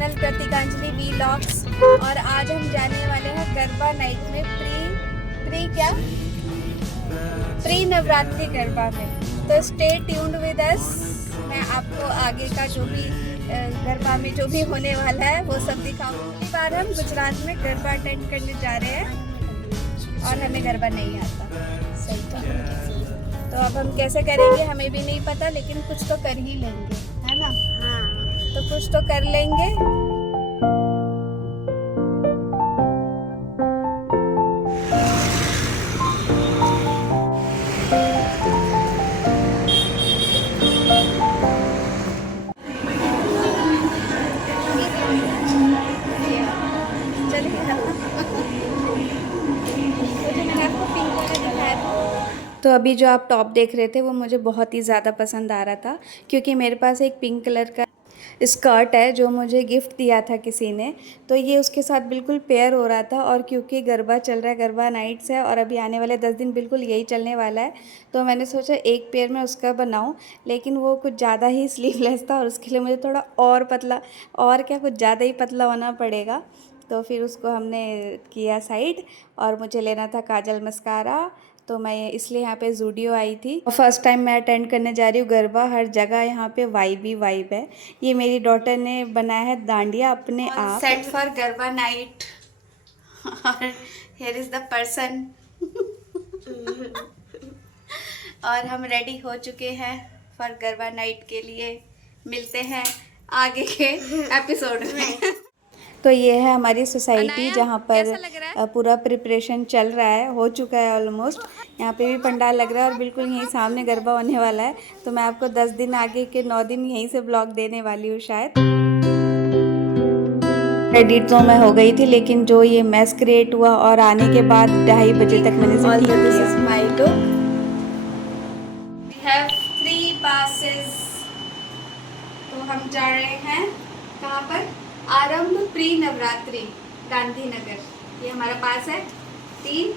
Channel प्रतीकांजलि vlogs. और आज हम जाने वाले हैं गरबा नाइट में प्री नवरात्रि गरबा में। तो स्टे ट्यून्ड विद अस। मैं आपको आगे का जो भी गरबा में जो भी होने वाला है वो सब दिखाऊंगी। इस बार हम गुजरात में गरबा अटेंड करने जा रहे हैं और हमें गरबा नहीं आता। सही तो अब हम कैसे करेंगे हमें भी नहीं पता, लेकिन कुछ तो कर ही लेंगे, है ना? हाँ, तो कुछ तो कर लेंगे। तो अभी जो आप टॉप देख रहे थे वो मुझे बहुत ही ज़्यादा पसंद आ रहा था, क्योंकि मेरे पास एक पिंक कलर का स्कर्ट है जो मुझे गिफ्ट दिया था किसी ने। तो ये उसके साथ बिल्कुल पेयर हो रहा था। और क्योंकि गरबा चल रहा है, गरबा नाइट्स है और अभी आने वाले 10 दिन बिल्कुल यही चलने वाला है, तो मैंने सोचा एक पेयर में उसका बनाऊं। लेकिन वो कुछ ज़्यादा ही स्लीवलेस था और उसके लिए मुझे थोड़ा और पतला, और क्या कुछ ज़्यादा ही पतला होना पड़ेगा। तो फिर उसको हमने किया साइड। और मुझे लेना था काजल मस्कारा, तो मैं इसलिए यहाँ पे ज़ूडियो आई थी। फर्स्ट टाइम मैं अटेंड करने जा रही हूँ गरबा। हर जगह यहाँ पे वाइब ही वाइब है। ये मेरी डॉटर ने बनाया है दांडिया अपने आप, सेट फॉर गरबा नाइट। और हियर इज द पर्सन। और हम रेडी हो चुके हैं फॉर गरबा नाइट के लिए। मिलते हैं आगे के एपिसोड में। तो ये है हमारी सोसाइटी जहाँ पर पूरा प्रिपरेशन चल रहा है, हो चुका है ऑलमोस्ट। यहाँ पे भी पंडाल लग रहा है और बिल्कुल यहीं सामने गरबा होने वाला है। तो मैं आपको 10 दिन आगे के 9 दिन यहीं से ब्लॉग देने वाली हूँ शायद। रेडी तो मैं हो गई थी, लेकिन जो ये मैस क्रिएट हुआ और आने के बाद 2:30 बजे तक मैंने इसे ठीक किया। We have 3 passes। तो हम जा रहे हैं कहाँ पर? आरंभ प्री नवरात्रि गांधीनगर। ये हमारा पास है 3,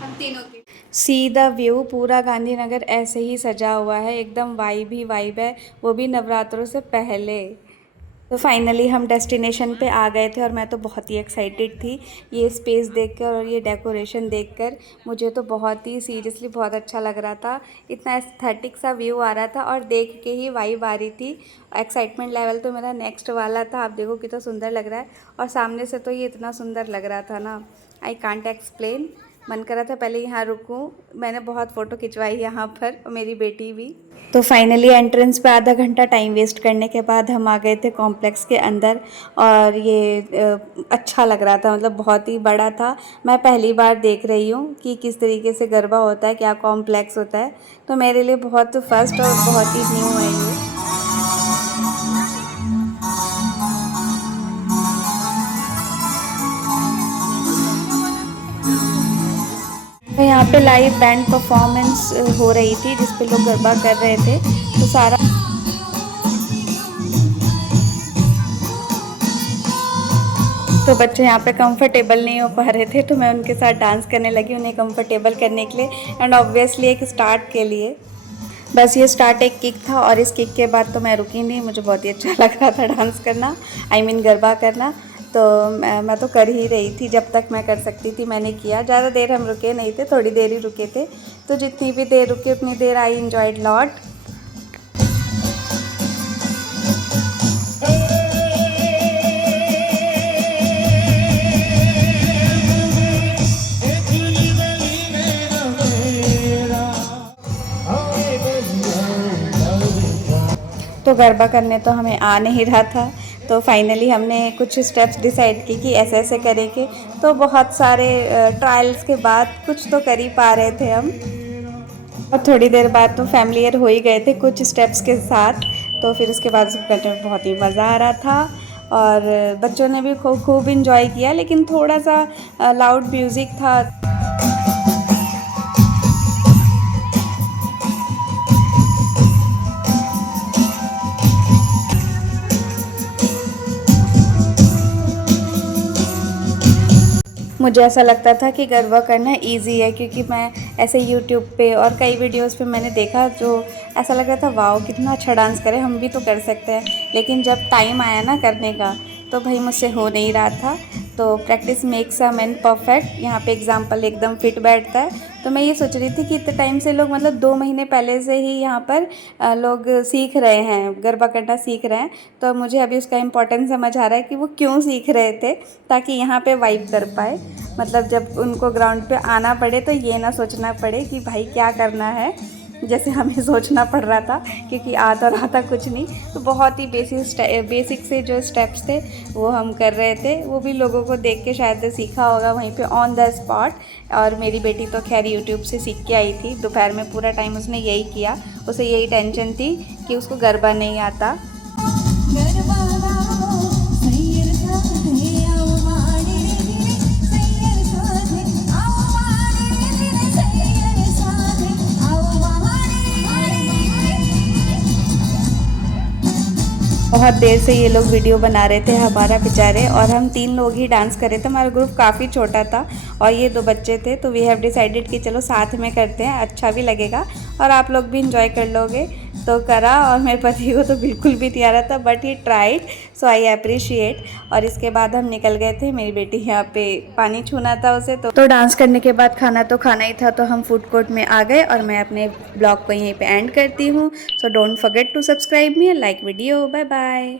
हम तीनों के। सी द व्यू, पूरा गांधीनगर ऐसे ही सजा हुआ है, एकदम वाइब ही वाइब है, वो भी नवरात्रों से पहले। तो फाइनली हम डेस्टिनेशन पे आ गए थे और मैं तो बहुत ही एक्साइटेड थी ये स्पेस देखकर और ये डेकोरेशन देखकर। मुझे तो बहुत ही सीरियसली बहुत अच्छा लग रहा था। इतना एस्थेटिक सा व्यू आ रहा था और देख के ही वाइब आ रही थी। एक्साइटमेंट लेवल तो मेरा नेक्स्ट वाला था। आप देखो कितना सुंदर लग रहा है। और सामने से तो ये इतना सुंदर लग रहा था ना, आई कांट एक्सप्लेन। मन कर रहा था पहले यहाँ रुकूं। मैंने बहुत फ़ोटो खिंचवाई यहाँ पर, और मेरी बेटी भी। तो फाइनली एंट्रेंस पे आधा घंटा टाइम वेस्ट करने के बाद हम आ गए थे कॉम्प्लेक्स के अंदर। और ये अच्छा लग रहा था, मतलब बहुत ही बड़ा था। मैं पहली बार देख रही हूँ कि किस तरीके से गरबा होता है, क्या कॉम्प्लेक्स होता है। तो मेरे लिए बहुत फर्स्ट और बहुत ही न्यू है ये। तो यहाँ पे लाइव बैंड परफॉर्मेंस हो रही थी जिस पे लोग गरबा कर रहे थे। तो सारा तो बच्चे यहाँ पे कंफर्टेबल नहीं हो पा रहे थे, तो मैं उनके साथ डांस करने लगी उन्हें कंफर्टेबल करने के लिए एंड ऑब्वियसली एक स्टार्ट के लिए। बस ये स्टार्ट एक किक था और इस किक के बाद तो मैं रुकी नहीं। मुझे बहुत ही अच्छा लग रहा था डांस करना, आई मीन गरबा करना। तो मैं तो कर ही रही थी, जब तक मैं कर सकती थी मैंने किया। ज़्यादा देर हम रुके नहीं थे, थोड़ी देर ही रुके थे। तो जितनी भी देर रुके उतनी देर आई एंजॉयड लॉट। तो गरबा करने तो हमें आ नहीं रहा था। तो फाइनली हमने कुछ स्टेप्स डिसाइड की कि ऐसे ऐसे करेंगे। तो बहुत सारे ट्रायल्स के बाद कुछ तो कर ही पा रहे थे हम। और थोड़ी देर बाद तो फैमिलियर हो ही गए थे कुछ स्टेप्स के साथ। तो फिर उसके बाद करने में बहुत ही मज़ा आ रहा था और बच्चों ने भी खूब इंजॉय किया। लेकिन थोड़ा सा लाउड म्यूज़िक था। मुझे ऐसा लगता था कि गरबा करना इजी है, क्योंकि मैं ऐसे यूट्यूब पे और कई वीडियोस पे मैंने देखा जो ऐसा लग रहा था वाओ कितना अच्छा डांस करे, हम भी तो कर सकते हैं। लेकिन जब टाइम आया ना करने का तो भाई मुझसे हो नहीं रहा था। तो practice makes a man perfect, यहाँ पे एग्जाम्पल एकदम फिट बैठता है। तो मैं ये सोच रही थी कि इतने टाइम से लोग मतलब 2 महीने पहले से ही यहाँ पर लोग सीख रहे हैं, गरबा करना सीख रहे हैं। तो मुझे अभी उसका इम्पोर्टेंस समझ आ रहा है कि वो क्यों सीख रहे थे, ताकि यहाँ पे वाइब कर पाए। मतलब जब उनको ग्राउंड पे आना पड़े तो ये ना सोचना पड़े कि भाई क्या करना है, जैसे हमें सोचना पड़ रहा था, क्योंकि आ तो रहा था कुछ नहीं। तो बहुत ही बेसिक से जो स्टेप्स थे वो हम कर रहे थे। वो भी लोगों को देख के शायद सीखा होगा वहीं पे ऑन द स्पॉट। और मेरी बेटी तो खैर यूट्यूब से सीख के आई थी, दोपहर में पूरा टाइम उसने यही किया। उसे यही टेंशन थी कि उसको गरबा नहीं आता। बहुत देर से ये लोग वीडियो बना रहे थे हमारा बेचारे, और हम 3 लोग ही डांस कर रहे थे। हमारा ग्रुप काफ़ी छोटा था और ये 2 बच्चे थे। तो वी हैव डिसाइडेड कि चलो साथ में करते हैं, अच्छा भी लगेगा और आप लोग भी इंजॉय कर लोगे। तो करा, और मेरे पति को तो बिल्कुल भी नहीं आ रहा था, but he tried, so I appreciate. और इसके बाद हम निकल गए थे। मेरी बेटी यहाँ पे पानी छूना था उसे, तो डांस करने के बाद खाना तो खाना ही था। तो हम फूड कोर्ट में आ गए और मैं अपने ब्लॉग को यहीं पे एंड करती हूँ। So don't forget to subscribe me and like video. Bye bye.